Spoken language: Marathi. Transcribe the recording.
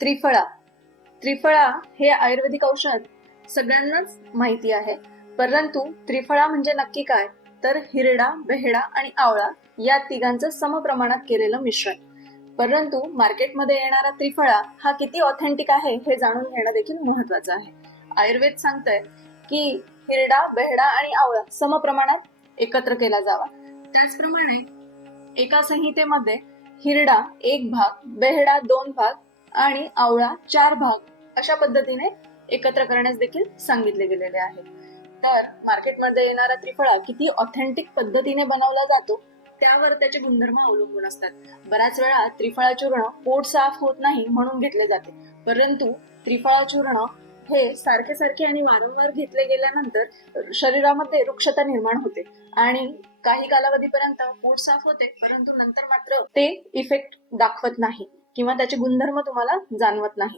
त्रिफळा. त्रिफळा हे आयुर्वेदिक औषध सगळ्यांनाच माहिती आहे. परंतु त्रिफळा म्हणजे नक्की काय? तर हिरडा बेहडा आणि आवळा या तिघांचं समप्रमाणात केलेलं मिश्रण. परंतु मार्केटमध्ये येणारा त्रिफळा हा किती ऑथेंटिक आहे हे जाणून घेणं देखील महत्वाचं आहे. आयुर्वेद सांगतंय की हिरडा बेहडा आणि आवळा समप्रमाणात एकत्र केला जावा. त्याचप्रमाणे एका संहितेमध्ये हिरडा एक भाग बेहडा दोन भाग आणि आवळा चार भाग अशा पद्धतीने एकत्र करण्यास देखील सांगितले गेलेले आहे. तर मार्केटमध्ये येणारा त्रिफळा किती ऑथेंटिक पद्धतीने बनवला जातो त्यावर त्याचे गुणधर्म अवलंबून असतात. बऱ्याच वेळा त्रिफळा चूर्ण पोट साफ होत नाही म्हणून घेतले जाते. परंतु त्रिफळा चूर्ण हे सारखे सारखे आणि वारंवार घेतले गेल्यानंतर शरीरामध्ये वृक्षता निर्माण होते आणि काही कालावधीपर्यंत पोट साफ होते परंतु नंतर मात्र ते इफेक्ट दाखवत नाही. किंवा त्याचे गुणधर्म तुम्हाला जाणवत नाही